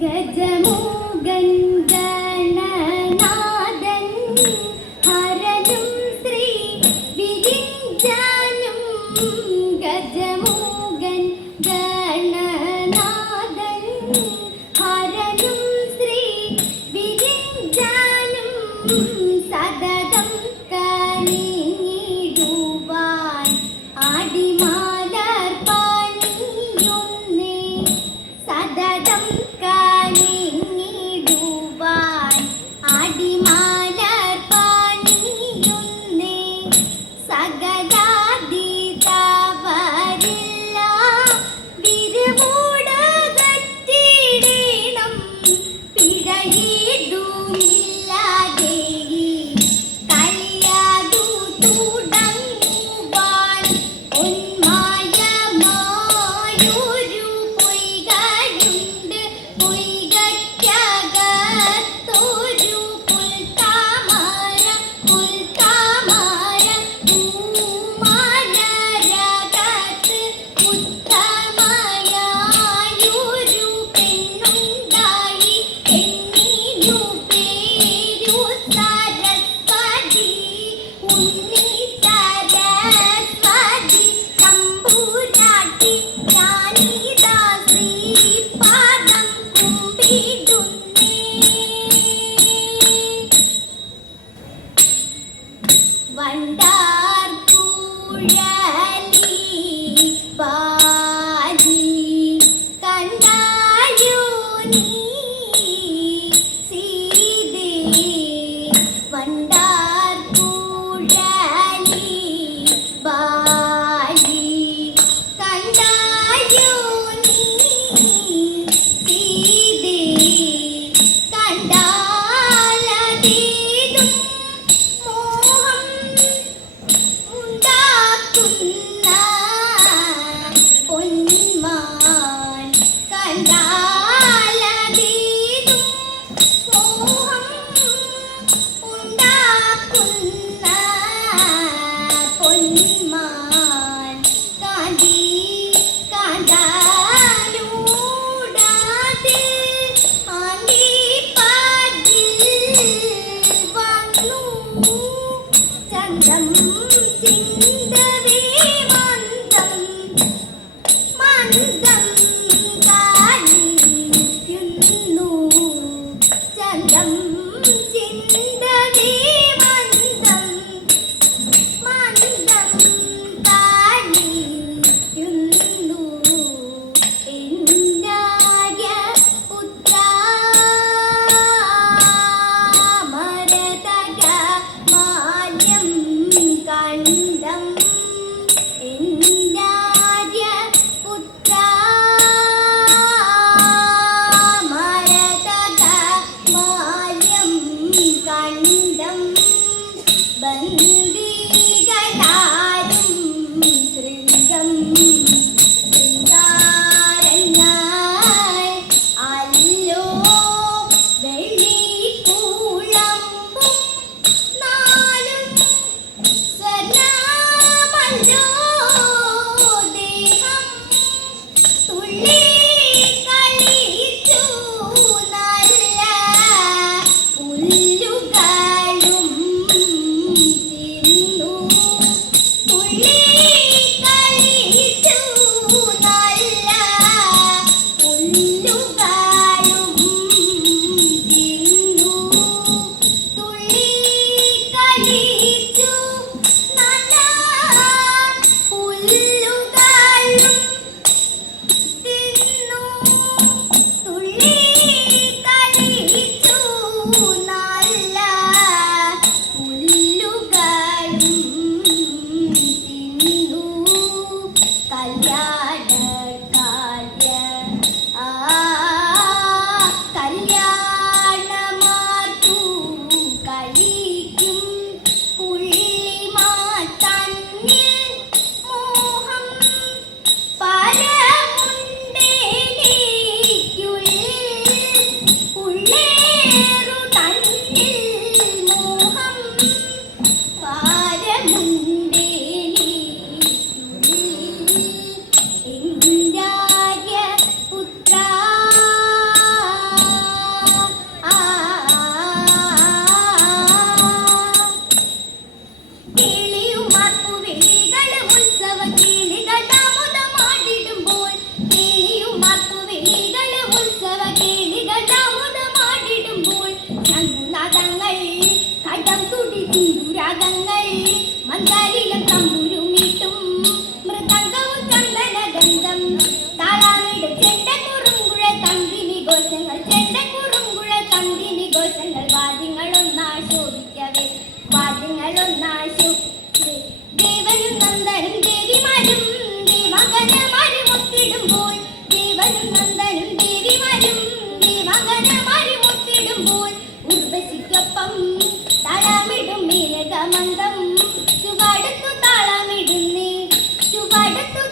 ഗജമൂകൻ ഗണനാഥൻ ഹരനും ശ്രീ വിരിഞ്ചാനും ഗജമൂകൻ ഗണനാഥൻ ഹരനും ശ്രീ വിരിഞ്ചാനും സതതം കനിഞ്ഞിടുവാൻ ആടിമാലർ പണിയുന്നേ സതതം കനിഞ്ഞിടുവാൻ ആടിമാലർ പണിയുന്നേ സകലാതീതവരില്ല വിരവോട് കറ്റിടണം പിഴയിടുമില്ലാതെ കളിയാതു തുടങ്ങുവാൻ ഉന്മായമായൊരു പൊയ്കയുണ്ട് പൊയ്കയ്ക്കകത്തൊരു പുൽത്താമര പൂമലരകത്ത് ഉത്തമയായൊരു പെണ്ണുണ്ടായി പെണ്ണിനു പേരു സരസ്വതി ഉണ്ണി സരസ്വതി തമ്പുരാട്ടി ഞാനിതാ ശ്രീപാദം കുമ്പിടുന്നേ വണ്ടാർക്കുഴലി ബാലി കണ്ടായോ നീ സീതേ വണ്ടാർക്കുഴലി ബാലി കണ്ടായോ നീ സീതേ കണ്ടാലതേതും മോഹം ഉണ്ടാക്കുന്ന പൊന്മാൻ കണ്ടാലതേതും മോഹം ഉണ്ടാക്കുന്ന പൊന്മാൻ കാന്തി കാന്താനൂടാതെ ആലിപ്പാട്ടിൽ വന്നു ചന്തം ചിന്തവേ മന്ദം മന്ദം കാണിക്കുന്നു ചന്തം ചിന്തവേ മന്ദം മന്ദം കാണിക്കുന്നു എന്നായ പുത്രാ മരതക മാല്യം കണ്ടം എന്നായ പുത്രാ മരതക മാല്യം കണ്ടം ബന്ദികളാരും ശൃംഗം ശൃംഗാരങ്ങൾ അല്ലോ വെള്ളിക്കൂളമ്പും നാലും സ്വർണ്ണ തളിലും തമ്പുരുമിട്ടും മൃദംഗവും ചന്ദനഗന്ധം താളമിടും ചെണ്ടക്കുറുങ്കുഴൽ തന്തിനി ഘോഷങ്ങൾ ചെണ്ടക്കുറുങ്കുഴൽ തന്തിനി ഘോഷങ്ങൾ വാദ്യങ്ങളൊന്നായി ശോഭിക്കവേ വാദ്യങ്ങളൊന്നായി ദേവനും നന്ദനും ദേവിമാരും ദേവഗണമാരും ഒത്തിടുമ്പോൾ ദേവനും നന്ദനും ദേവിമാരും ദേവഗണമാരും ഒത്തിടുമ്പോൾ ഉർവശിക്കൊപ്പം താളമിടും മേനകമന്ദം ചുവടുത്തു താളമിടുന്നേ ചുവടുത്തു